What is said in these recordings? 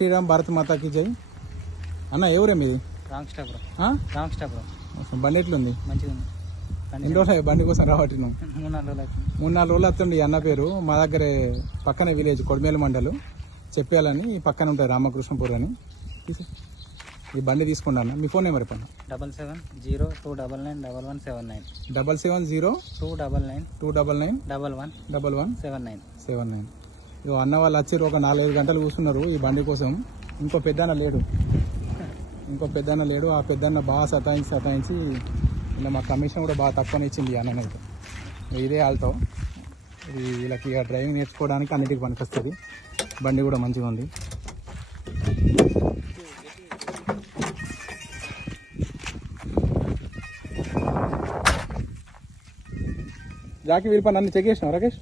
శ్రీరామ్ భారత్ మాతాకి జై. అన్న ఎవరే మీది? రాంగ్స్టాపురం అసలు బండి ఎట్లుంది? మంచిగా ఉంది ఎన్ని రోజులు బండి కోసం రావట్టి నువ్వు? మూడు నాలుగు రోజులు మూడు నాలుగు రోజులు వస్తుంది అన్న పేరు. మా దగ్గరే పక్కనే విలేజ్ కొడిమేల మండలు. చెప్పాలని పక్కన ఉంటుంది రామకృష్ణపూర్ అని. ఈ బండి తీసుకోండి అన్న. మీ phone number ఇప్పన్న double seven zero two double nine double one seven nine. Double seven zero two double nine two double nine double one double one seven nine. Seven nine. అన్న వాళ్ళు వచ్చారు ఒక నాలుగైదు గంటలు కూర్చున్నారు ఈ బండి కోసం. ఇంకో పెద్దన్న లేడు. ఇంకో పెద్దన్న లేడు. ఆ పెద్దన్న బాగా సతాయించి సతాయించి ఇలా మా కమిషన్ కూడా బాగా తక్కువనే ఇచ్చింది ఈ అన్ననైతే ఇదే ఆల్తో. ఇది వీళ్ళకి ఇక డ్రైవింగ్ నేర్చుకోవడానికి అన్నిటికి పనికొస్తుంది. బండి కూడా మంచిగా ఉంది. జాకి వీళ్ళ పని అన్ని చెక్ చేసినావు రాకేష్?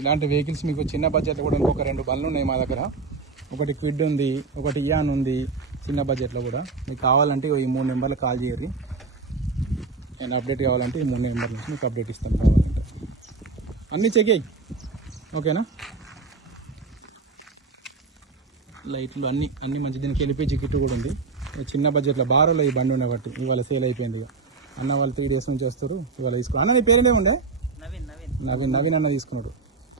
ఇలాంటి వెహికల్స్ మీకు చిన్న బడ్జెట్లో కూడా ఇంకొక రెండు బండ్లు ఉన్నాయి మా దగ్గర. ఒకటి క్విడ్ ఉంది ఒకటి ఇయాన్ ఉంది చిన్న బడ్జెట్లో కూడా. మీకు కావాలంటే ఈ మూడు నెంబర్లు కాల్ చేయరు నేను అప్డేట్ కావాలంటే ఈ మూడు నెంబర్ల నుంచి మీకు అప్డేట్ ఇస్తాను కావాలంటే. అన్నీ చెక్ అయ్యి ఓకేనా? లైట్లు అన్ని అన్ని మంచి దీనికి ఎల్పిజి కిట్ కూడా ఉంది. చిన్న బడ్జెట్లో బారోలో ఈ బండి ఉండే బట్టి ఇవాళ సేల్ అయిపోయింది ఇక. అన్న వాళ్ళు త్రీ డేస్ నుంచి వస్తారు. ఇవాళ తీసుకో. అన్న నీ పేరేనే ఉండే నవీన్ నవీన్. నవీన్ నవీన్ అన్న తీసుకున్నాడు.